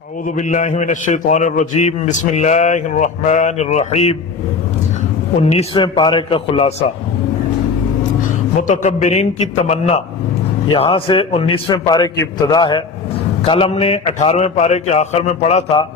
اعوذ باللہ من الشیطان الرجیم بسم اللہ الرحمن الرحیم 19ویں پارے کا خلاصہ متکبرین کی تمنا، یہاں سے 19ویں پارے کی ابتدا ہے۔ کل ہم نے 18ویں پارے کے آخر میں پڑھا تھا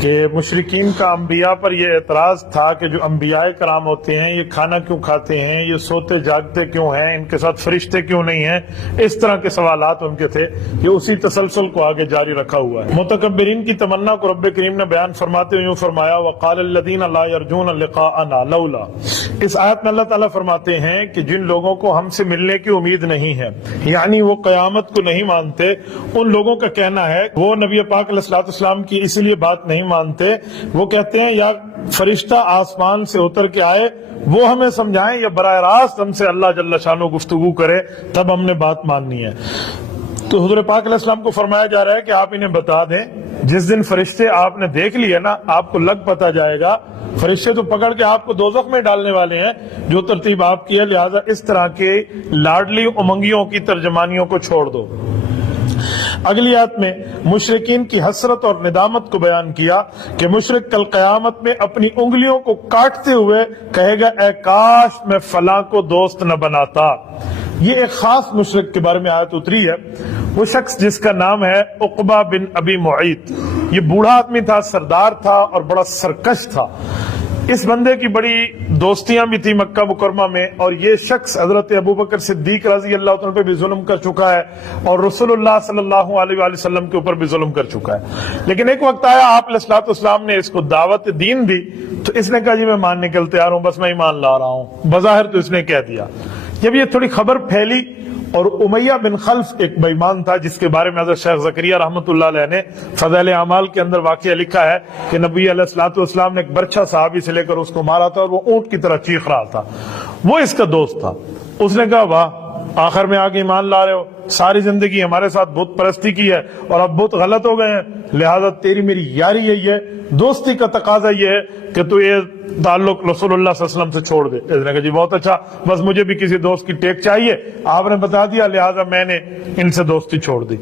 کہ مشرکین کا انبیاء پر یہ اعتراض تھا کہ جو انبیاء کرام ہوتے ہیں یہ کھانا کیوں کھاتے ہیں، یہ سوتے جاگتے کیوں ہیں، ان کے ساتھ فرشتے کیوں نہیں ہیں، اس طرح کے سوالات ان کے تھے۔ یہ اسی تسلسل کو آگے جاری رکھا ہوا ہے۔ متکبرین کی تمنا کو رب کریم نے بیان فرماتے ہوئے یوں فرمایا وَقَالَ الَّذِينَ لَا يَرْجُونَ لِقَاءَنَا لَوْلَا۔ اس آیت میں اللہ تعالیٰ فرماتے ہیں کہ جن لوگوں کو ہم سے ملنے کی امید نہیں ہے، یعنی وہ قیامت کو نہیں مانتے، ان لوگوں کا کہنا ہے وہ نبی پاک علیہ الصلوۃ والسلام کی اسی لیے بات نہیں مانتے، وہ کہتے ہیں یا فرشتہ آسمان سے اتر کے آئے وہ ہمیں سمجھائیں یا براہ راست ہم سے اللہ جل شانہ گفتگو کرے تب ہم نے بات ماننی ہے۔ تو حضور پاک علیہ السلام کو فرمایا جا رہا ہے کہ آپ انہیں بتا دیں جس دن فرشتے آپ نے دیکھ لیے نا، آپ کو لگ پتا جائے گا، فرشتے تو پکڑ کے آپ کو دوزخ میں ڈالنے والے ہیں جو ترتیب آپ کی ہے، لہٰذا اس طرح کے لاڈلی امنگیوں کی ترجمانیوں کو چھوڑ دو۔ اگلی آیت میں مشرکین کی حسرت اور ندامت کو بیان کیا کہ مشرک کل قیامت میں اپنی انگلیوں کو کاٹتے ہوئے کہے گا اے کاش میں فلاں کو دوست نہ بناتا۔ یہ ایک خاص مشرک کے بارے میں آیت اتری ہے، وہ شخص جس کا نام ہے عقبہ بن ابی معیط۔ یہ بوڑھا آدمی تھا، سردار تھا اور بڑا سرکش تھا۔ اس بندے کی بڑی دوستیاں بھی تھی مکہ مکرمہ میں، اور یہ شخص حضرت ابوبکر صدیق رضی اللہ عنہ پہ بھی ظلم کر چکا ہے اور رسول اللہ صلی اللہ علیہ وآلہ وسلم کے اوپر بھی ظلم کر چکا ہے۔ لیکن ایک وقت آیا آپ علیہ الصلوۃ والسلام نے اس کو دعوت دین دی تو اس نے کہا جی میں ماننے کے لیے تیار ہوں، بس میں ایمان لا رہا ہوں، بظاہر تو اس نے کہہ دیا۔ جب یہ تھوڑی خبر پھیلی اور امیہ بن خلف ایک بے ایمان تھا جس کے بارے میں حضرت شیخ زکریا رحمۃ اللہ علیہ نے فضائل اعمال کے اندر واقعہ لکھا ہے کہ نبی علیہ الصلوۃ والسلام نے ایک برچھا صحابی سے لے کر اس کو مارا تھا اور وہ اونٹ کی طرح چیخ رہا تھا، وہ اس کا دوست تھا۔ اس نے کہا واہ آخر میں آگے ایمان لا رہے ہو، ساری زندگی ہمارے ساتھ بت پرستی کی ہے اور اب بت غلط ہو گئے ہیں، لہذا تیری میری یاری یہی ہے، دوستی کا تقاضا یہ ہے کہ تو یہ تعلق رسول اللہ صلی اللہ علیہ وسلم سے چھوڑ دے۔ اس نے کہا جی بہت اچھا، بس مجھے بھی کسی دوست کی ٹیک چاہیے، آپ نے بتا دیا لہذا میں نے ان سے دوستی چھوڑ دی۔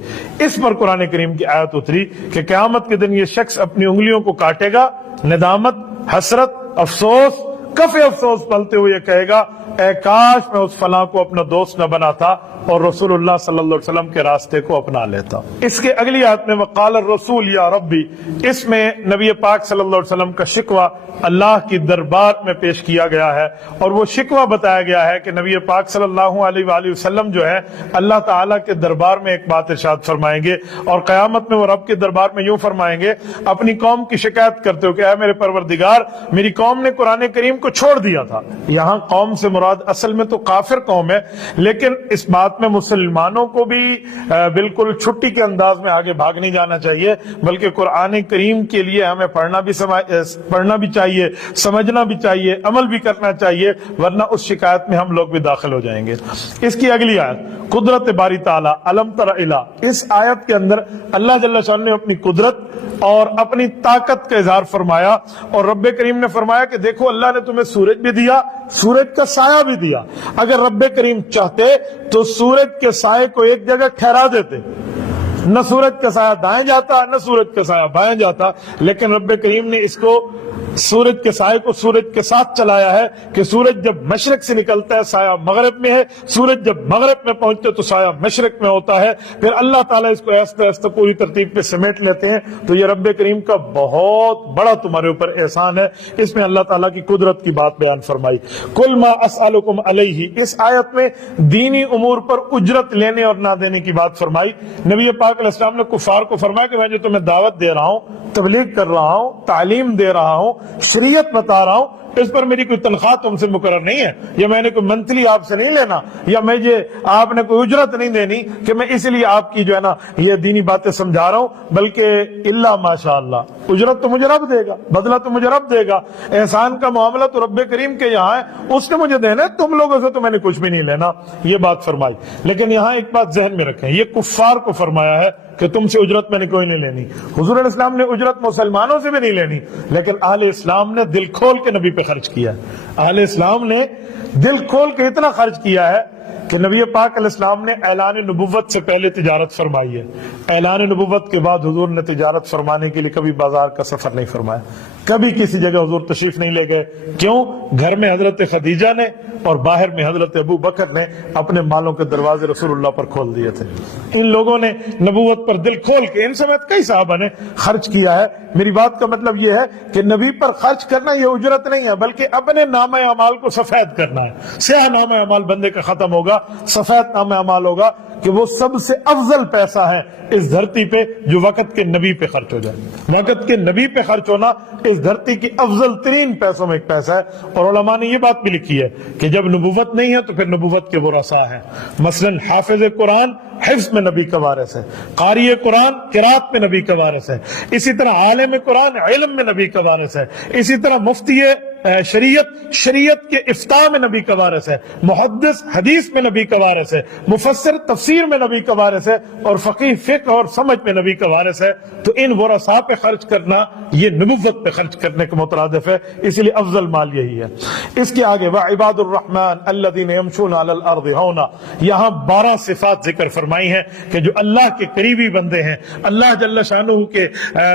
اس پر قرآن کریم کی آیت اتری کہ قیامت کے دن یہ شخص اپنی انگلیوں کو کاٹے گا، ندامت، حسرت، افسوس، کفِ افسوس پلتے ہوئے یہ کہے گا اے کاش میں اس فلاں کو اپنا دوست نہ بناتا اور رسول اللہ صلی اللہ علیہ وسلم کے راستے کو اپنا لیتا۔ اس کے اگلی آیت میں وقال الرسول یا ربی، اس میں نبی پاک صلی اللہ علیہ وسلم کا شکوہ اللہ کی دربار میں پیش کیا گیا ہے، اور وہ شکوہ بتایا گیا ہے کہ نبی پاک صلی اللہ علیہ وآلہ وسلم جو ہے اللہ تعالیٰ کے دربار میں ایک بات ارشاد فرمائیں گے، اور قیامت میں وہ رب کے دربار میں یوں فرمائیں گے اپنی قوم کی شکایت کرتے ہو کہ اے میرے پروردگار میری قوم نے قرآن کریم کو چھوڑ دیا تھا۔ یہاں قوم سے مراد اصل میں تو کافر قوم ہے، لیکن اس بات میں مسلمانوں کو بھی بالکل چھٹی کے انداز میں آگے بھاگ نہیں جانا چاہیے، بلکہ قرآن کریم کے لیے ہمیں پڑھنا بھی چاہیے، سمجھنا بھی چاہیے، عمل بھی کرنا چاہیے، ورنہ اس شکایت میں ہم لوگ بھی داخل ہو جائیں گے۔ اس کی اگلی آیت قدرت باری تعالیٰ علم تر الی، اس آیت کے اندر اللہ جل شانہ نے اپنی قدرت اور اپنی طاقت کا اظہار فرمایا، اور رب کریم نے فرمایا کہ دیکھو اللہ نے تمہیں سورج بھی دیا، سورج کا سایہ بھی دیا، اگر رب کریم چاہتے تو سورج کے سائے کو ایک جگہ ٹھہرا دیتے، نہ سورج کا سایہ دائیں جاتا نہ سورج کا سایہ بائیں جاتا، لیکن رب کریم نے اس کو سورج کے سائے کو سورج کے ساتھ چلایا ہے کہ سورج جب مشرق سے نکلتا ہے سایہ مغرب میں ہے، سورج جب مغرب میں پہنچتے تو سایہ مشرق میں ہوتا ہے، پھر اللہ تعالیٰ اس کو ایسے ایسے پوری ترتیب پہ سمیٹ لیتے ہیں۔ تو یہ رب کریم کا بہت بڑا تمہارے اوپر احسان ہے۔ اس میں اللہ تعالیٰ کی قدرت کی بات بیان فرمائی۔ کل ما اسألکم علیہ، اس آیت میں دینی امور پر اجرت لینے اور نہ دینے کی بات فرمائی۔ نبی پاک علیہ السلام نے کفار کو فرمایا کہ میں جو تمہیں دعوت دے رہا ہوں، تبلیغ کر رہا ہوں، تعلیم دے رہا ہوں، شریعت بتا رہا ہوں، اس پر میری کوئی تنخواہ تم سے مقرر نہیں ہے، یا میں نے کوئی منتھلی آپ سے نہیں لینا، یا مجھے آپ نے کوئی اجرت نہیں دینی کہ میں اس لیے آپ کی جو ہے نا یہ دینی باتیں سمجھا رہا ہوں، بلکہ الا ماشاء اللہ، اجرت تو مجھے رب دے گا، بدلہ تو مجھے رب دے گا، احسان کا معاملہ تو رب کریم کے یہاں ہے، اس نے مجھے دینا ہے، تم لوگوں سے تو میں نے کچھ بھی نہیں لینا، یہ بات فرمائی۔ لیکن یہاں ایک بات ذہن میں رکھیں، یہ کفار کو فرمایا ہے کہ تم سے اجرت میں نے کوئی نہیں لینی۔ حضور علیہ السلام نے اجرت مسلمانوں سے بھی نہیں لینی، لیکن اہل اسلام نے دل کھول کے نبی پہ خرچ کیا ہے۔ اہل اسلام نے دل کھول کے اتنا خرچ کیا ہے کہ نبی پاک علیہ السلام نے اعلان نبوت سے پہلے تجارت فرمائی ہے. اعلان نبوت کے بعد حضور نے تجارت فرمانے کے لیے کبھی بازار کا سفر نہیں فرمایا, کبھی کسی جگہ حضور تشریف نہیں لے گئے. کیوں؟ گھر میں حضرت خدیجہ نے اور باہر میں حضرت ابو بکر نے اپنے مالوں کے دروازے رسول اللہ پر کھول دیے تھے. ان لوگوں نے نبوت پر دل کھول کے, ان سمیت کئی صحابہ نے خرچ کیا ہے. میری بات کا مطلب یہ ہے کہ نبی پر خرچ کرنا یہ اجرت نہیں ہے, بلکہ اپنے نام اعمال کو سفید کرنا ہے. سیاہ نام اعمال بندے کا ختم ہوگا, سفید نام اعمال ہوگا کہ وہ سب سے افضل پیسہ ہے اس دھرتی پہ جو وقت کے نبی پہ خرچ ہو جائے. وقت کے نبی پہ خرچ ہونا اس دھرتی کی افضل ترین پیسوں میں ایک پیسہ ہے. اور علماء نے یہ بات بھی لکھی ہے کہ جب نبوت نہیں ہے تو پھر نبوت کے ورثاء ہیں. مثلا حافظ قرآن حفظ میں نبی کا وارث ہے, قاری قرآن قرات میں نبی کا وارث ہے, اسی طرح عالم قرآن علم میں نبی کا وارث ہے, اسی طرح مفتی شریعت کے افتاء میں نبی کا وارث ہے, محدث حدیث میں نبی کا وارث ہے, مفسر تفسیر میں نبی کا وارث ہے, اور فقیہ فقہ اور سمجھ میں نبی کا وارث ہے. تو ان ورثاء پہ خرچ کرنا یہ نبوت پہ خرچ کرنے کے مترادف ہے, اسی لیے افضل مال یہی ہے. اس کے آگے وعباد الرحمن الذین یمشون علی الارض ہونا, یہاں 12 صفات ذکر فرمائی ہیں کہ جو اللہ کے قریبی بندے ہیں, اللہ جل شانہ کے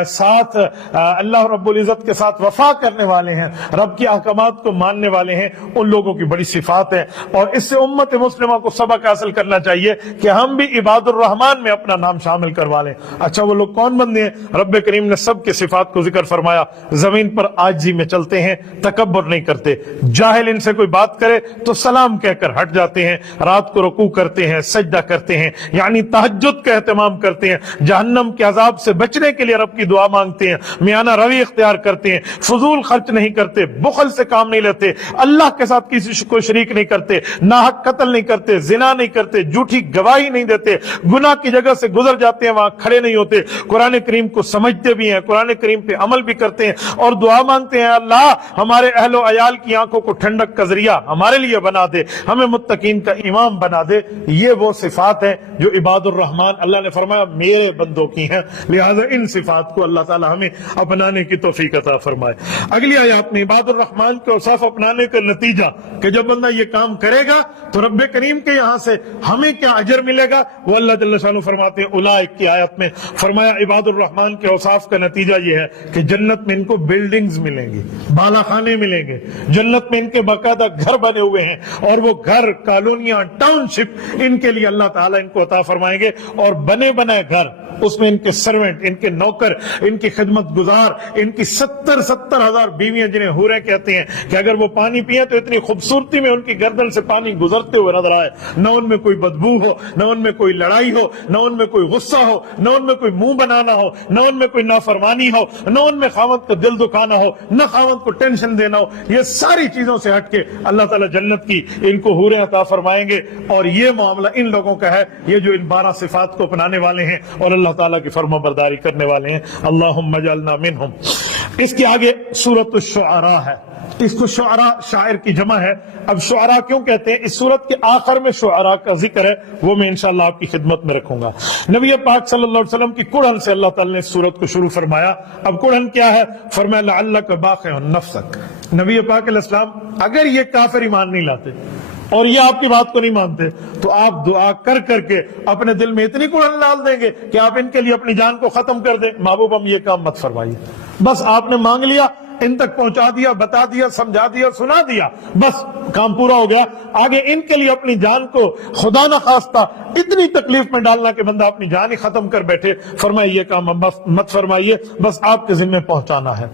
ساتھ, اللہ رب العزت کے ساتھ وفا کرنے والے ہیں, رب کی احکامات کو ماننے والے ہیں, ان لوگوں کی بڑی صفات ہے. اور اس سے امت مسلمہ کو سبق حاصل کرنا چاہیے کہ ہم بھی عباد الرحمن میں اپنا نام شامل کروا لیں. اچھا وہ لوگ کون بندے ہیں؟ رب کریم نے سب کے صفات کو ذکر فرمایا. زمین پر عاجزی میں چلتے ہیں, تکبر نہیں کرتے, جاہل ان سے کوئی بات کرے تو سلام کہہ کر ہٹ جاتے ہیں, رات کو رکوع کرتے ہیں, سجدہ کرتے ہیں, یعنی تہجد کا اہتمام کرتے ہیں, جہنم کے عذاب سے بچنے کے لیے رب کی دعا مانگتے ہیں, میانہ روی اختیار کرتے ہیں, فضول خرچ نہیں کرتے, بخل سے کام نہیں لیتے, اللہ کے ساتھ کسی کو شریک نہیں کرتے, ناحق قتل نہیں کرتے, زنا نہیں کرتے, جھوٹی گواہی نہیں دیتے, گناہ کی جگہ سے گزر جاتے ہیں وہاں کھڑے نہیں ہوتے, قرآن کریم کو سمجھتے بھی ہیں, قرآن کریم پہ عمل بھی کرتے ہیں, اور دعا مانگتے ہیں اللہ ہمارے اہل و عیال کی آنکھوں کو ٹھنڈک کا ذریعہ ہمارے لیے بنا دے, ہمیں متقین کا امام بنا دے. یہ وہ صفات ہیں جو عباد الرحمن اللہ نے فرمایا میرے بندوں کی ہیں, لہذا ان صفات کو اللہ تعالی ہمیں اپنانے کی توفیق عطا فرمائے. اگلی آیات میں عباد الرحمن کے اوصاف اپنانے کا نتیجہ کہ جب بندہ یہ کام کرے گا تو رب کریم کے یہاں سے ہمیں کیا اجر ملے گا, وہ اللہ جل شانہ فرماتے ہیں اولئک کی آیت میں فرمایا عباد الرحمن کے اوصاف کا نتیجہ یہ ہے کہ جنت میں ان کو بلڈنگز ملیں گی, بالا خانے ملیں گے, جنت میں ان کے باقاعدہ گھر بنے ہوئے ہیں, اور وہ گھر کالونیاں ٹاؤن شپ ان کے لیے اللہ تعالیٰ ان کو عطا فرمائیں گے, اور بنے بنائے گھر, اس میں ان کے سرونٹ, ان کے نوکر, ان کی خدمت گزار, ان کی 70,000 بیویاں جنہیں حوریں کہتے ہیں کہ اگر وہ پانی پیئیں تو اتنی خوبصورتی میں ان کی گردن سے پانی گزرتے ہوئے نظر آئے, نہ ان میں کوئی بدبو ہو, نہ ان میں کوئی لڑائی ہو, نہ ان میں کوئی غصہ ہو, نہ ان میں کوئی منہ بنانا ہو, نہ ان میں کوئی نافرمانی ہو, نہ ان میں خاوند کا دل دکھانا ہو, نہ خاوند کو ٹینشن دینا ہو. یہ ساری چیزوں سے ہٹ کے اللہ تعالیٰ جنت کی ان کو حوریں عطا فرمائیں گے, اور یہ معاملہ ان لوگوں کا ہے یہ جو ان 12 صفات کو اپنانے والے ہیں اور اللہ تعالیٰ کی فرما برداری کرنے والے ہیں. اللہم اجعلنا منہم. اس کے آگے سورۃ الشعراء ہے, اس کو شعراء شاعر کی جمع ہے. اب شعراء کیوں کہتے ہیں؟ اس سورت کے آخر میں شعراء کا ذکر ہے, وہ میں انشاءاللہ آپ کی خدمت میں رکھوں گا. نبی پاک صلی اللہ علیہ وسلم کی کڑھن سے اللہ تعالیٰ نے اس سورت کو شروع فرمایا. اب کڑھن کیا ہے؟ فرمایا لعلک باخع نفسک. نبی پاک علیہ السلام اگر یہ کافر ایمان نہیں لاتے اور یہ آپ کی بات کو نہیں مانتے تو آپ دعا کر کر کے اپنے دل میں اتنی کڑھن ڈال دیں گے کہ آپ ان کے لیے اپنی جان کو ختم کر دیں. محبوب ہم یہ کام مت فرمائیے, بس آپ نے مانگ لیا, ان تک پہنچا دیا, بتا دیا, سمجھا دیا, سنا دیا, بس کام پورا ہو گیا. آگے ان کے لیے اپنی جان کو خدا نہ خواستہ اتنی تکلیف میں ڈالنا کہ بندہ اپنی جان ہی ختم کر بیٹھے, فرمائے یہ کام مت فرمائیے, بس آپ کے ذمہ پہنچانا ہے.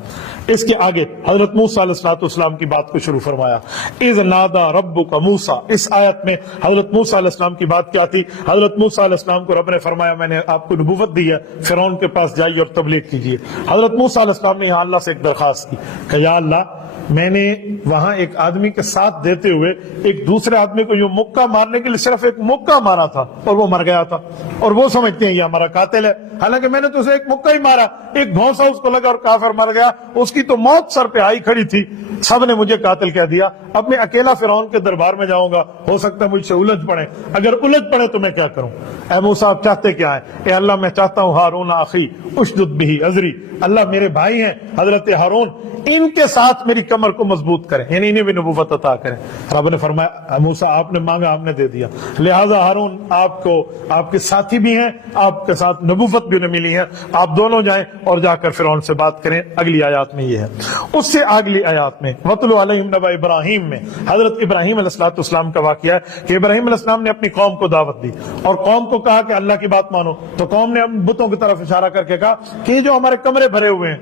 اس کے آگے حضرت موسیٰ علیہ السلام کی بات کو شروع فرمایا. اذ نادا ربک موسیٰ. اس آیت میں حضرت موسیٰ علیہ السلام کی بات کیا تھی؟ حضرت موسیٰ علیہ السلام کو رب نے فرمایا میں نے آپ کو نبوت دی ہے, فرعون کے پاس جائیے اور تبلیغ کیجیے. حضرت موسیٰ علیہ السلام نے یہاں اللہ سے ایک درخواست کی کہ یا اللہ میں نے وہاں ایک آدمی کے ساتھ دیتے ہوئے ایک دوسرے آدمی کو یوں مکہ مارنے کے لیے صرف ایک مکہ مارا تھا اور وہ مر گیا تھا, اور وہ سمجھتے ہیں یہ ہمارا قاتل ہے, حالانکہ میں نے تو اسے ایک مکہ ہی مارا, ایک بھونسا اس کو لگا اور کافر مر گیا, اس کی تو موت سر پہ آئی کھڑی تھی, سب نے مجھے قاتل کہہ دیا. اب میں اکیلا فرعون کے دربار میں جاؤں گا, ہو سکتا ہے مجھ سے الجھ پڑے, اگر الجھ پڑے تو میں کیا کروں؟ اے موسیٰ آپ چاہتے کیا ہے؟ اے اللہ میں چاہتا ہوں ہارون اخی اشدد بہ ازری, اللہ میرے بھائی ہیں حضرت ہارون, ان کے ساتھ میری کمر کو مضبوط کریں، یعنی انہیں بھی نبوت عطا کریں۔ رب نے فرمایا موسیٰ آپ نے مانگا ہم نے دے دیا، لہٰذا ہارون آپ کو آپ کے ساتھی بھی ہیں، آپ کے ساتھ نبوت بھی انہیں ملی ہے، آپ دونوں جائیں اور جا کر فرعون سے بات کریں۔ اگلی آیات میں یہ ہے، اس سے اگلی آیات میں وَاتْلُ عَلَيْهِمْ نَبَأَ ابراہیم میں حضرت ابراہیم علیہ السلام کا واقعہ ہے کہ ابراہیم علیہ السلام نے اپنی قوم کو دعوت دی اور قوم کو کہا کہ اللہ کی بات مانو، تو قوم نے بتوں کی طرف اشارہ کر کے کہا کہ یہ جو ہمارے کمرے بھرے ہوئے ہیں،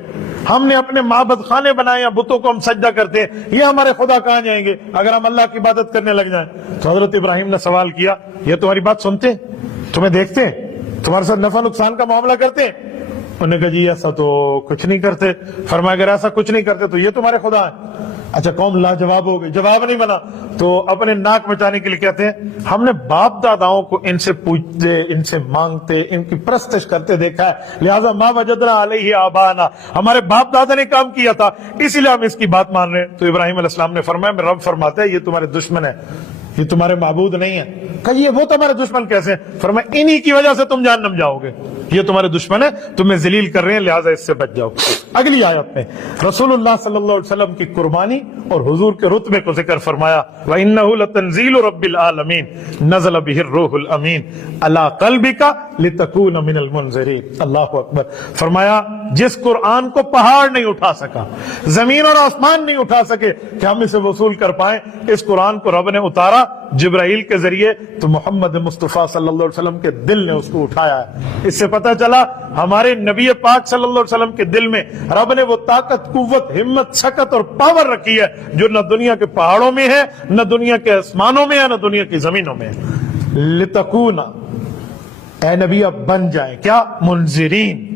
ہم نے اپنے معبد خانے بنائے یا بتوں کو ہم سجدہ کرتے ہیں، یہ ہمارے خدا کہاں جائیں گے اگر ہم اللہ کی عبادت کرنے لگ جائیں؟ تو حضرت ابراہیم نے سوال کیا یہ تمہاری بات سنتے ہیں، تمہیں دیکھتے ہیں، تمہارے ساتھ نفع نقصان کا معاملہ کرتے ہیں؟ انہوں نے کہا جی ایسا تو کچھ نہیں کرتے۔ فرمایا اگر ایسا کچھ نہیں کرتے تو یہ تمہارے خدا ہیں؟ اچھا قوم لاجواب ہو گئی، جواب نہیں بنا تو اپنے ناک بچانے کے لیے کہتے ہیں ہم نے باپ داداؤں کو ان سے پوچھتے، ان سے مانگتے، ان کی پرستش کرتے دیکھا ہے، لہذا ما وجدنا علیہ آبانا، ہمارے باپ دادا نے کام کیا تھا اسی لیے ہم اس کی بات مان رہے ہیں۔ تو ابراہیم علیہ السلام نے فرمایا میرا رب فرماتا ہے یہ تمہارے دشمن ہے، یہ تمہارے معبود نہیں ہے۔ کہ یہ وہ تمہارے دشمن کیسے ہیں؟ فرمایا انہی کی وجہ سے تم جہنم جاؤ گے، یہ تمہارے دشمن ہے، تمہیں ذلیل کر رہے ہیں، لہٰذا اس سے بچ جاؤ۔ اگلی آیت میں رسول اللہ صلی اللہ علیہ وسلم کی قربانی اور حضور کے رتبے کو ذکر فرمایا، وَإِنَّهُ لَتَنزِيلُ رَبِّ الْعَالَمِينَ نَزَلَ بِهِ الرُّوحُ الْأَمِينُ عَلَىٰ قَلْبِكَ لِتَكُونَ مِنَ الْمُنذِرِينَ۔ اللہ اکبر۔ فرمایا جس قرآن کو پہاڑ نہیں اٹھا سکا، زمین اور آسمان نہیں اٹھا سکے کہ ہم اسے وصول کر پائیں، اس قرآن کو رب نے اتارا جبرائیل کے ذریعے، تو محمد مصطفیٰ صلی اللہ علیہ وسلم کے دل نے اس کو اٹھایا ہے۔ اس سے پتہ چلا ہمارے نبی پاک صلی اللہ علیہ وسلم کے دل میں رب نے وہ طاقت، قوت، ہمت، سکت اور پاور رکھی ہے جو نہ دنیا کے پہاڑوں میں ہے، نہ دنیا کے آسمانوں میں ہے، نہ دنیا کی زمینوں میں ہے۔ لتکون، اے نبی اب بن جائیں کیا؟ منذرین،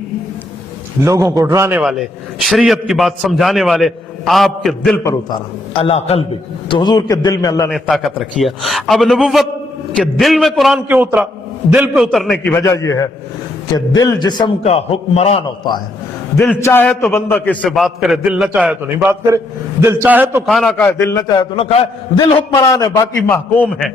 لوگوں کو ڈرانے والے، شریعت کی بات سمجھانے والے، آپ کے دل پر اتارا، اللہ قلبی، تو حضور کے دل میں اللہ نے طاقت رکھی ہے۔ اب نبوت کے دل میں قرآن کیوں اترا؟ دل پہ اترنے کی وجہ یہ ہے کہ دل جسم کا حکمران ہوتا ہے، دل چاہے تو بندہ کس سے بات کرے، دل نہ چاہے تو نہیں بات کرے، دل چاہے تو کھانا کھائے، دل نہ چاہے تو نہ کھائے۔ دل حکمران ہے، باقی محکوم ہے،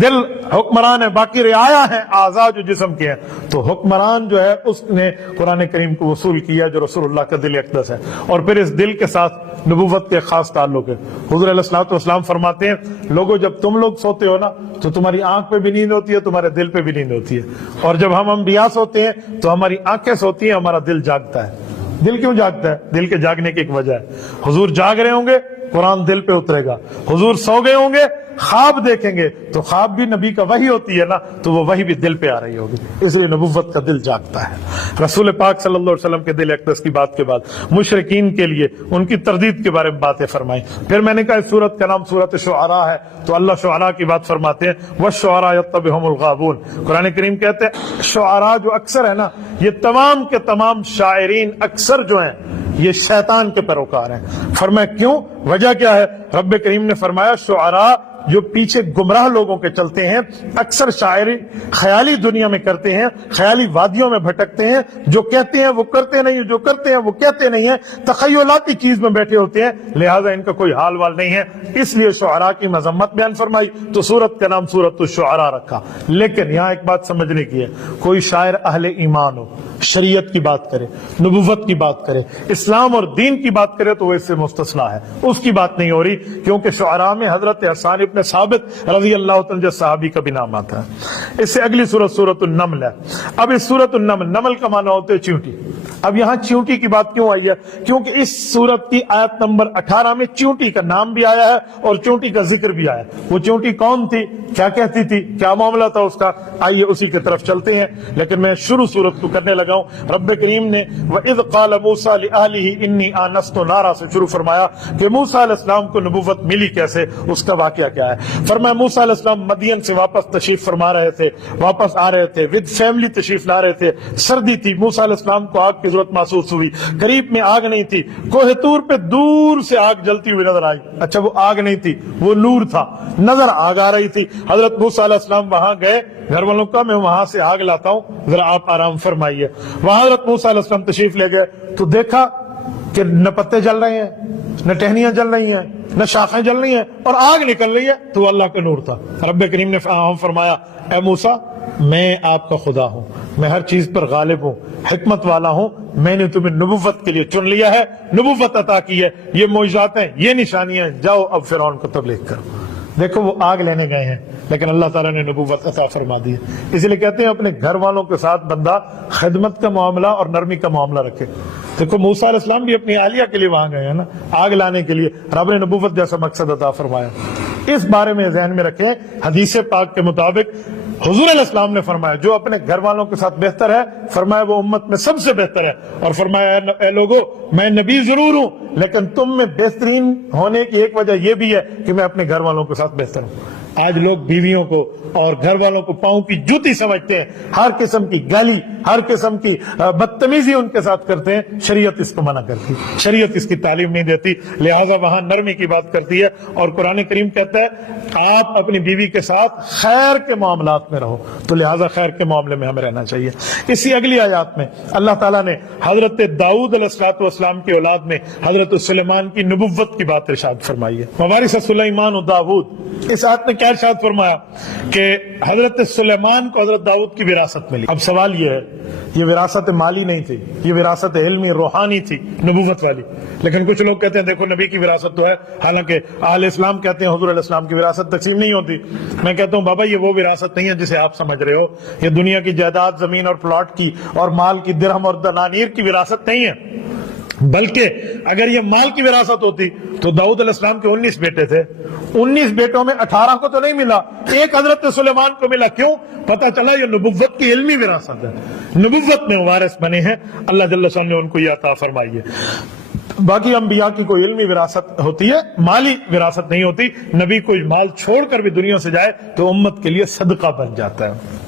دل حکمران ہے، باقی رعایا ہے، اعضاء جو جسم کے ہیں۔ تو حکمران جو ہے اس نے قرآن کریم کو وصول کیا جو رسول اللہ کا دل اقدس ہے، اور پھر اس دل کے ساتھ نبوت کے خاص تعلق ہے۔ حضور علیہ الصلوۃ والسلام فرماتے ہیں لوگوں جب تم لوگ سوتے ہو نا تو تمہاری آنکھ پہ بھی نیند ہوتی ہے، تمہارے دل پہ بھی نیند ہوتی ہے، اور جب ہم انبیاء سوتے ہیں تو ہماری آنکھیں سوتی ہیں، ہمارا دل جاگتا ہے۔ دل کیوں جاگتا ہے؟ دل کے جاگنے کی ایک وجہ ہے، حضور جاگ رہے ہوں گے قرآن دل پہ اترے گا، حضور سو گئے ہوں گے خواب دیکھیں گے تو خواب بھی نبی کا وحی ہوتی ہے نا، تو وہ وحی بھی دل پہ آ رہی ہوگی، اس لیے نبوت کا دل جاگتا ہے۔ رسول پاک صلی اللہ علیہ وسلم کے دل اقدس کی بات کے بعد مشرکین کے لیے ان کی تردید کے بارے میں باتیں فرمائیں۔ پھر میں نے کہا اس سورت کا نام سورت شعراء ہے، تو اللہ شعراء کی بات فرماتے ہیں، وَالشُّعَرَاءُ يَتَّبِعُهُمُ الْغَاوُونَ۔ قرآن کریم کہتے ہیں شعراء جو اکثر ہے نا، یہ تمام کے تمام شاعرین اکثر جو ہیں یہ شیطان کے پیروکار ہیں۔ فرمایا کیوں؟ وجہ کیا ہے؟ رب کریم نے فرمایا شعراء جو پیچھے گمراہ لوگوں کے چلتے ہیں، اکثر شاعری خیالی دنیا میں کرتے ہیں، خیالی وادیوں میں بھٹکتے ہیں، جو کہتے ہیں وہ کرتے نہیں، جو کرتے ہیں وہ کہتے نہیں ہیں، تخیلاتی چیز میں بیٹھے ہوتے ہیں، لہٰذا ان کا کوئی حال وال نہیں ہے، اس لیے شعراء کی مذمت بیان فرمائی تو سورت کا نام سورت الشعراء رکھا۔ لیکن یہاں ایک بات سمجھنے کی ہے، کوئی شاعر اہل ایمان ہو، شریعت کی بات کرے، نبوت کی بات کرے، اسلام اور دین کی بات کرے تو وہ اس سے مستثنا ہے، اس کی بات نہیں ہو رہی، کیونکہ شعراء میں حضرت حسان ابن ثابت رضی اللہ عنہ صحابی کا بھی نام آتا ہے۔ اس سے اگلی سورت سورت النمل ہے۔ اب اس سورت النمل، نمل کا معنی ہوتا ہے چیونٹی۔ اب یہاں چیونٹی کی بات کیوں آئی ہے؟ کیونکہ اس سورت کی آیت نمبر 18 میں چیونٹی کا نام بھی آیا ہے اور چیونٹی کا ذکر بھی آیا ہے۔ وہ چیونٹی کون تھی، کیا کہتی تھی، کیا معاملہ تھا اس کا، آئیے اسی کی طرف چلتے ہیں۔ لیکن میں شروع سورت کو کرنے لگا ہوں۔ رب کریم نے وَإِذْ قَالَ مُوسَىٰ لِأَهْلِهِ إِنِّي آنَسْتُ نَارًا سے شروع فرمایا کہ موسیٰ علیہ السلام کو نبوت ملی کیسے، اس کا واقعہ کیا ہے۔ فرمایا موسیٰ علیہ السلام مدین سے واپس تشریف فرما رہے تھے، واپس آ رہے تھے، ود فیملی تشریف لا رہے تھے، سردی تھی، موسیٰ علیہ السلام کو آگ کی ضرورت محسوس ہوئی، قریب میں آگ نہیں تھی، کوہ طور پہ دور سے آگ جلتی ہوئی نظر آئی، اچھا وہ آگ نہیں تھی، وہ نور تھا، نظر آگ آ رہی تھی۔ حضرت موسیٰ علیہ السلام وہاں گئے، گھر والوں کا میں وہاں سے آگ لاتا ہوں، ذرا آپ آرام فرمائیے۔ وہاں حضرت موسیٰ علیہ السلام تشریف لے گئے تو دیکھا کہ نہ پتے جل رہے ہیں، نہ ٹہنیاں جل رہی ہیں، نہ شاخیں جل رہی ہیں، اور آگ نکل رہی ہے، تو اللہ کا نور تھا۔ رب کریم نے فرمایا اے موسیٰ میں آپ کا خدا ہوں، میں ہر چیز پر غالب ہوں، حکمت والا ہوں، میں نے تمہیں نبوت کے لیے چن لیا ہے، نبوت عطا کی ہے، یہ معجزات ہیں، یہ نشانیاں ہیں، جاؤ اب فرعون کو تبلیغ کرو۔ دیکھو وہ آگ لینے گئے ہیں لیکن اللہ تعالیٰ نے نبوت عطا فرما دی ہے۔ اس لیے کہتے ہیں اپنے گھر والوں کے ساتھ بندہ خدمت کا معاملہ اور نرمی کا معاملہ رکھے۔ دیکھو موسیٰ علیہ السلام بھی اپنی اہلیہ کے لیے وہاں گئے ہیں نا، آگ لانے کے لیے، رب نے نبوت جیسا مقصد عطا فرمایا۔ اس بارے میں ذہن میں رکھیں، حدیث پاک کے مطابق حضور علیہ السلام نے فرمایا جو اپنے گھر والوں کے ساتھ بہتر ہے، فرمایا وہ امت میں سب سے بہتر ہے، اور فرمایا اے لوگو میں نبی ضرور ہوں لیکن تم میں بہترین ہونے کی ایک وجہ یہ بھی ہے کہ میں اپنے گھر والوں کے ساتھ بہتر ہوں۔ آج لوگ بیویوں کو اور گھر والوں کو پاؤں کی جوتی سمجھتے ہیں، ہر قسم کی گالی، ہر قسم کی بدتمیزی ان کے ساتھ کرتے ہیں۔ شریعت اس کو منع کرتی ہے، شریعت اس کی تعلیم نہیں دیتی، لہٰذا وہاں نرمی کی بات کرتی ہے، اور قرآن کریم کہتا ہے آپ اپنی بیوی کے ساتھ خیر کے معاملات میں رہو، تو لہٰذا خیر کے معاملے میں ہمیں رہنا چاہیے۔ اسی اگلی آیات میں اللہ تعالیٰ نے حضرت داؤد علیہ السلام کی اولاد میں حضرت سلیمان کی نبوت کی بات ارشاد فرمائی ہے۔ ووارث سلیمان و داؤد، اس آیت میں کیا ارشاد فرمایا کہ حضرت سلیمان کو حضرت داؤد کی وراثت ملی۔ اب سوال یہ ہے، یہ وراثت مالی نہیں تھی، یہ وراثت علمی روحانی تھی، نبوت والی۔ لیکن کچھ لوگ کہتے ہیں دیکھو نبی کی وراثت تو ہے، حالانکہ اہل اسلام کہتے ہیں حضور علیہ السلام کی وراثت تقسیم نہیں ہوتی۔ میں کہتا ہوں بابا یہ وہ وراثت نہیں ہے جسے آپ سمجھ رہے ہو، یہ دنیا کی جائیداد، زمین اور پلاٹ کی اور مال کی، درہم اور دنانیر کی وراثت نہیں ہے، بلکہ اگر یہ مال کی وراثت ہوتی تو داؤد علیہ السلام کے 19 بیٹے تھے، 19 بیٹوں میں 18 کو تو نہیں ملا، ایک حضرت سلیمان کو ملا۔ کیوں؟ پتہ چلا یہ نبوت کی علمی وراثت ہے، نبوت میں وارث بنے ہیں، اللہ جل شانہ نے ان کو یہ عطا فرمائی ہے۔ باقی انبیاء کی کوئی علمی وراثت ہوتی ہے، مالی وراثت نہیں ہوتی۔ نبی کوئی مال چھوڑ کر بھی دنیا سے جائے تو امت کے لیے صدقہ بن جاتا ہے۔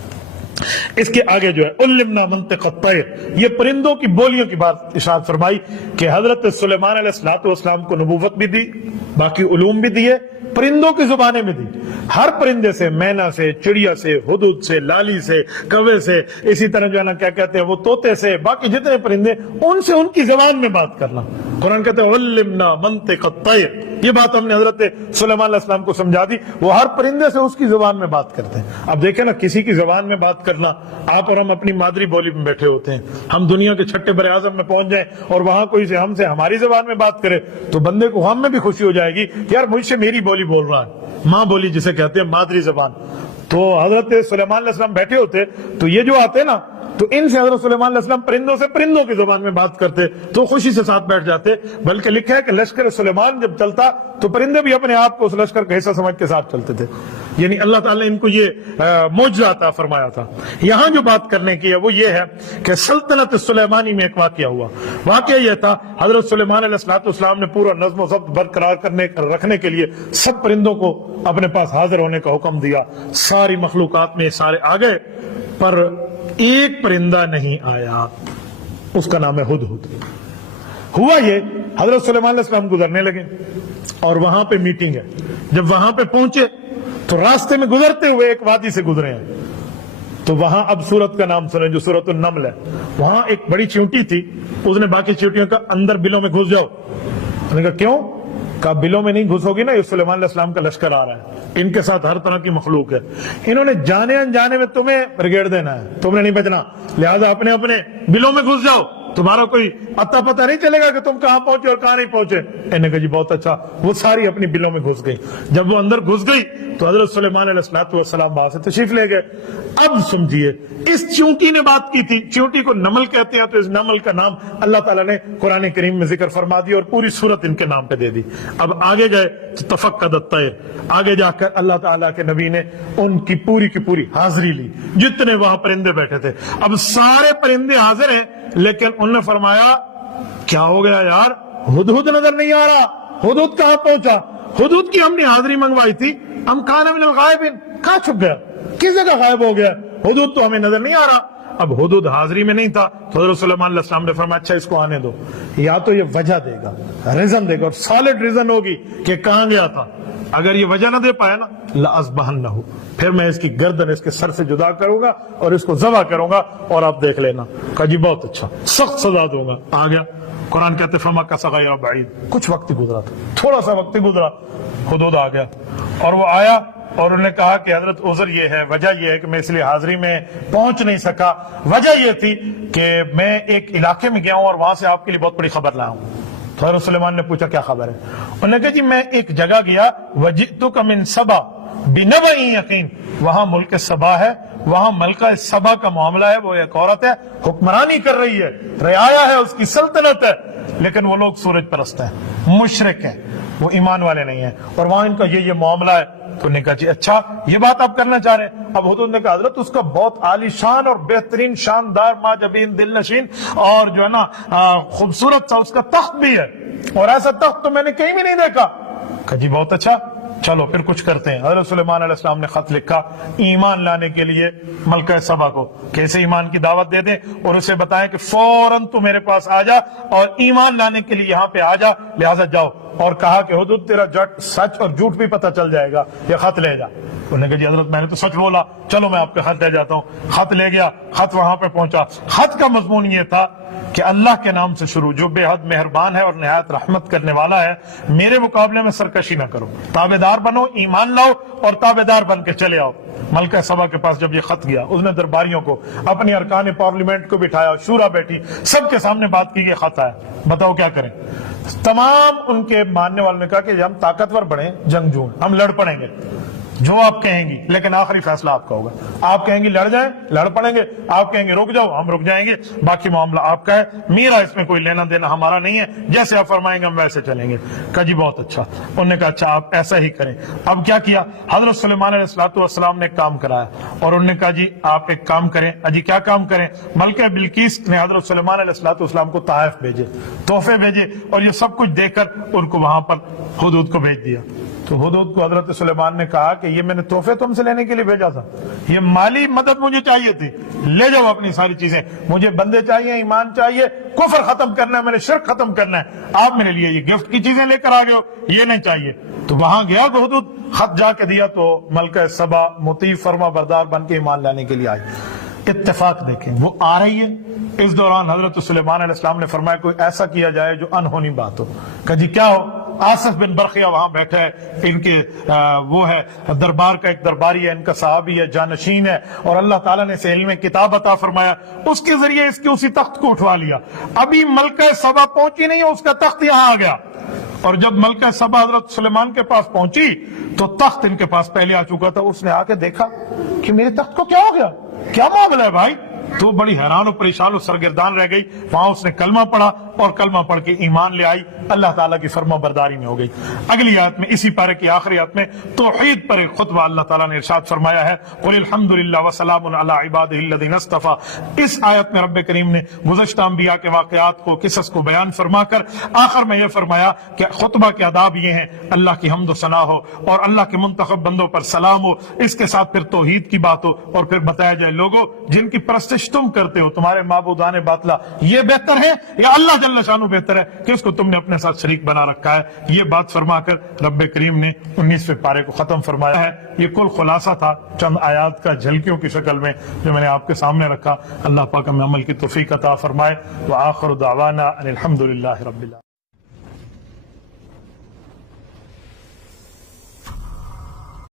اس کے آگے جو ہے علمنا منطق الطیر، یہ پرندوں کی بولیوں کی بات ارشاد فرمائی کہ حضرت سلیمان علیہ السلام کو نبوت بھی دی، باقی علوم بھی دیے، پرندوں کی زبانیں بھی دی۔ ہر پرندے سے، مینا سے، چڑیا سے، ہدہد سے، لالی سے، کوے سے، اسی طرح جو ہے نا کیا کہتے ہیں وہ طوطے سے، باقی جتنے پرندے ان سے ان کی زبان میں بات کرنا۔ قرآن کہتے ہیں علمنا منطق الطیر، یہ بات ہم نے حضرت سلیمان علیہ السلام کو سمجھا دی، وہ ہر پرندے سے اس کی زبان میں بات کرتے ہیں۔ اب دیکھیں نا کسی کی زبان میں بات کرنا، آپ اور ہم اپنی مادری بولی میں بیٹھے ہوتے ہیں، ہم دنیا کے چھٹے بر اعظم میں پہنچ جائیں اور وہاں کوئی سے ہم سے ہماری زبان میں بات کرے تو بندے کو ہم میں بھی خوشی ہو جائے گی کہ یار مجھ سے میری بولی بول رہا ہے، ماں بولی جسے کہتے ہیں، مادری زبان۔ تو حضرت سلیمان علیہ السلام بیٹھے ہوتے تو یہ جو آتے نا تو ان سے حضرت سلیمان علیہ السلام پرندوں سے پرندوں کی زبان میں بات کرتے تو خوشی سے ساتھ بیٹھ جاتے۔ بلکہ لکھا ہے کہ لشکر سلیمان جب چلتا تو پرندے بھی اپنے آپ کو اس لشکر کا حصہ سمجھ کے ساتھ چلتے تھے، یعنی اللہ تعالیٰ نے ان کو یہ معجزہ عطا فرمایا تھا۔ یہاں جو بات کرنے کی ہے وہ یہ ہے کہ سلطنت سلیمانی میں ایک واقعہ ہوا۔ واقعہ یہ تھا حضرت سلیمان علیہ السلام نے پورا نظم و ضبط برقرار رکھنے کے لیے سب پرندوں کو اپنے پاس حاضر ہونے کا حکم دیا۔ ساری مخلوقات میں سارے آ گئے پر ایک پرندہ نہیں آیا، اس کا نام ہے ہدہد۔ ہوا یہ حضرت سلیمان علیہ السلام گزرنے لگے اور وہاں پہ میٹنگ ہے۔ جب وہاں پہ پہنچے تو راستے میں گزرتے ہوئے ایک وادی سے گزرے ہیں، تو وہاں اب سورت کا نام سنیں جو سورت النمل ہے۔ وہاں ایک بڑی چیونٹی تھی، اس نے باقی چیونٹیوں کا اندر بلوں میں گھس جاؤ۔ انہوں نے کہا کیوں؟ کہا بلوں میں نہیں گھسو گی نا، یہ سلیمان علیہ السلام کا لشکر آ رہا ہے، ان کے ساتھ ہر طرح کی مخلوق ہے، انہوں نے جانے انجانے میں تمہیں بریگیڈ دینا ہے، تم نے نہیں بچنا، لہذا اپنے اپنے بلوں میں گھس جاؤ، تمہارا کوئی اتا پتہ نہیں چلے گا کہ تم کہاں پہنچے اور کہاں نہیں پہنچے۔ انہوں نے کہا جی بہت اچھا۔ وہ ساری اپنی بلوں میں گھس گئی۔ جب وہ اندر گھس گئی تو حضرت سلیمان علیہ السلام وہاں سے تشریف لے گئے۔ اب سمجھیے اس چیونٹی نے بات کی تھی، چیونٹی کو نمل کہتے ہیں، تو اس نمل کا نام اللہ تعالیٰ نے قرآن کریم میں ذکر فرما دیا اور پوری سورت ان کے نام پہ دے دی۔ اب آگے گئے تو تفقد الطیر، آگے جا کر اللہ تعالیٰ کے نبی نے ان کی پوری حاضری لی، جتنے وہاں پرندے بیٹھے تھے۔ اب سارے پرندے حاضر ہیں لیکن انہوں نے فرمایا کیا ہو گیا یار، ہدہد نظر نہیں آ رہا، ہدہد کہاں پہنچا؟ ہدہد کی ہم نے حاضری منگوائی تھی، ہم کان من الغائبین، کہاں چھپ گیا، کس جگہ غائب ہو گیا؟ ہدہد تو ہمیں نظر نہیں آ رہا۔ اب ہدہد حاضری میں نہیں تھا تو حضرت سلیمان علیہ السلام نے فرمایا اچھا اس کو آنے دو، یا تو یہ وجہ دے گا، ریزن دے گا، اور سالڈ ریزن ہوگی کہ کہاں گیا تھا۔ اگر یہ وجہ نہ دے پایا نا لأذبحنہ، پھر میں اس کی گردن اس کے سر سے جدا کروں گا اور اس کو ذبح کروں گا اور آپ دیکھ لینا۔ کہا جی بہت اچھا، سخت سزا دوں گا۔ آ گیا، قرآن کہتے فمکث غیر بعید، کچھ وقت گزرا تھا، تھوڑا سا وقت گزرا، ہدہد آ گیا اور وہ آیا اور انہوں نے کہا کہ حضرت عذر یہ ہے، وجہ یہ ہے کہ میں اس لیے حاضری میں پہنچ نہیں سکا، وجہ یہ تھی کہ میں ایک علاقے میں گیا ہوں اور وہاں سے آپ کے لیے بہت بڑی خبر لایا ہوں۔ تو حضرت سلیمان نے پوچھا کیا خبر ہے؟ انہوں نے کہا جی میں ایک جگہ گیا، وجئتک من سبا بنبأ یقین، وہاں ملک سبا ہے، وہاں ملکہ سبا کا معاملہ ہے، وہ ایک عورت ہے، حکمرانی کر رہی ہے، رعایا ہے، اس کی سلطنت ہے، لیکن وہ لوگ سورج پرست ہیں، مشرک ہیں، وہ ایمان والے نہیں ہیں، اور وہاں ان کا یہ معاملہ ہے۔ تو نے کہا جی اچھا یہ بات آپ کرنا چاہ رہے ہیں؟ اب حضور نے کہا حضرت اس کا بہت عالی شان اور بہترین شاندار ما جبین دل نشین اور جو ہے نا خوبصورت سا اس کا تخت بھی ہے، اور ایسا تخت تو میں نے کہیں بھی نہیں دیکھا۔ کہا جی بہت اچھا، چلو پھر کچھ کرتے ہیں۔ حضرت سلیمان علیہ السلام نے خط لکھا ایمان لانے کے لیے ملکہ سبا کو، کیسے ایمان کی دعوت دے دیں، اور اسے بتائیں کہ فوراً تو میرے پاس آ جا اور ایمان لانے کے لیے یہاں پہ آ جا، لہٰذا جاؤ، اور کہا کہ حضور تیرا سچ اور جھوٹ بھی پتہ چل جائے گا، یہ خط لے جا۔ انہوں نے کہا جی حضرت میں نے تو سچ بولا، چلو میں آپ کے خط لے جاتا ہوں۔ خط لے گیا، خط وہاں پہ پہنچا، خط کا مضمون یہ تھا کہ اللہ کے نام سے شروع، جو بے حد مہربان ہے اور نہایت رحمت کرنے والا ہے، میرے مقابلے میں سرکشی نہ کرو، تابعدار بنو، ایمان لاؤ اور تابعدار بن کے چلے آؤ۔ ملکہ سبا کے پاس جب یہ خط گیا، اس نے درباریوں کو، اپنی ارکان پارلیمنٹ کو بٹھایا، شورا بیٹھی، سب کے سامنے بات کی، یہ خط آیا، بتاؤ کیا کریں؟ تمام ان کے ماننے والوں نے کہا کہ ہم طاقتور بڑھیں، جنگجو ہیں، ہم لڑ پڑیں گے، جو آپ کہیں گی، لیکن آخری فیصلہ آپ کا ہوگا۔ آپ کہیں گی لڑ جائیں، لڑ پڑیں گے، آپ کہیں گے رک جاؤ، ہم رک جائیں گے، باقی معاملہ آپ کا ہے، میرا اس میں کوئی لینا دینا ہمارا نہیں ہے، جیسے آپ فرمائیں گے ہم ویسے چلیں گے۔ کہا جی بہت اچھا۔ انہوں نے کہا اچھا آپ ایسا ہی کریں۔ اب کیا کیا؟ حضرت سلیمان علیہ السلام نے ایک کام کرایا، اور انہوں نے کہا جی آپ ایک کام کریں۔ جی کیا کام کریں؟ ملکہ بلقیس نے حضرت سلیمان علیہ السلام کو تحائف بھیجے، تحفے بھیجے، اور یہ سب کچھ دے کر ان کو وہاں پر حدود کو بھیج دیا۔ تو حدود کو حضرت سلیمان نے کہا کہ یہ میں نے تحفے تم سے لینے کے لیے بھیجا تھا، یہ مالی مدد مجھے چاہیے تھی، لے جاؤ اپنی ساری چیزیں، مجھے بندے چاہیے، ایمان چاہیے، کفر ختم کرنا ہے، میں نے شرک ختم کرنا ہے، آپ میرے لیے یہ گفٹ کی چیزیں لے کر آ گئے ہو، یہ نہیں چاہیے۔ تو وہاں گیا تو حدود خط جا کے دیا، تو ملکہ سبا مطیع فرما بردار بن کے ایمان لانے کے لیے آئی۔ اتفاق دیکھیں، وہ آ رہی ہے، اس دوران حضرت سلیمان علیہ السلام نے فرمایا کوئی ایسا کیا جائے جو انہونی بات ہو۔ کہ جی کیا ہو؟ آصف بن برخیہ وہاں بیٹھا ہے، ان کے وہ ہے دربار کا ایک درباری ہے، ان کا صحابی ہے، جانشین ہے، اور اللہ تعالیٰ نے اسے علم کتاب عطا فرمایا، اس کے ذریعے اس کے اسی تخت کو اٹھوا لیا۔ ابھی ملکہ سبا پہنچی نہیں ہے، اس کا تخت یہاں آ گیا، اور جب ملکہ سبا حضرت سلیمان کے پاس پہنچی تو تخت ان کے پاس پہلے آ چکا تھا۔ اس نے آ کے دیکھا کہ میرے تخت کو کیا ہو گیا، کیا معاملہ ہے بھائی؟ تو بڑی حیران و پریشان و سرگردان رہ گئی۔ وہاں اس نے کلمہ پڑھا اور کلمہ پڑھ کے ایمان لے آئی، اللہ تعالیٰ کی فرما برداری میں ہو گئی۔ اگلی آیت میں، اسی پارے کی آخری آیت میں توحید پر ایک خطبہ اللہ تعالیٰ نے ارشاد فرمایا ہے، قل الحمد للہ وسلام علی عبادہ الذین اصطفیٰ۔ اس آیت میں رب کریم نے گزشتہ انبیاء کے واقعات کو، قصص کو بیان فرما کر آخر میں یہ فرمایا کہ خطبہ کے آداب یہ ہیں، اللہ کی حمد و ثنا ہو اور اللہ کے منتخب بندوں پر سلام ہو، اس کے ساتھ پھر توحید کی بات ہو، اور پھر بتایا جائے لوگوں جن کی پرستش تم کرتے ہو، تمہارے معبودان باطلا، یہ بہتر ہے یا اللہ جل شانہ بہتر ہے کہ اس کو تم نے اپنے ساتھ شریک بنا رکھا ہے؟ یہ بات فرما کر رب کریم نے 19ویں پارے کو ختم فرمایا ہے۔ یہ کل خلاصہ تھا چند آیات کا جھلکیوں کی شکل میں جو میں نے آپ کے سامنے رکھا۔ اللہ پاک ہمیں عمل کی توفیق عطا فرمائے۔ وآخر دعوانا ان الحمد للہ رب العالمین۔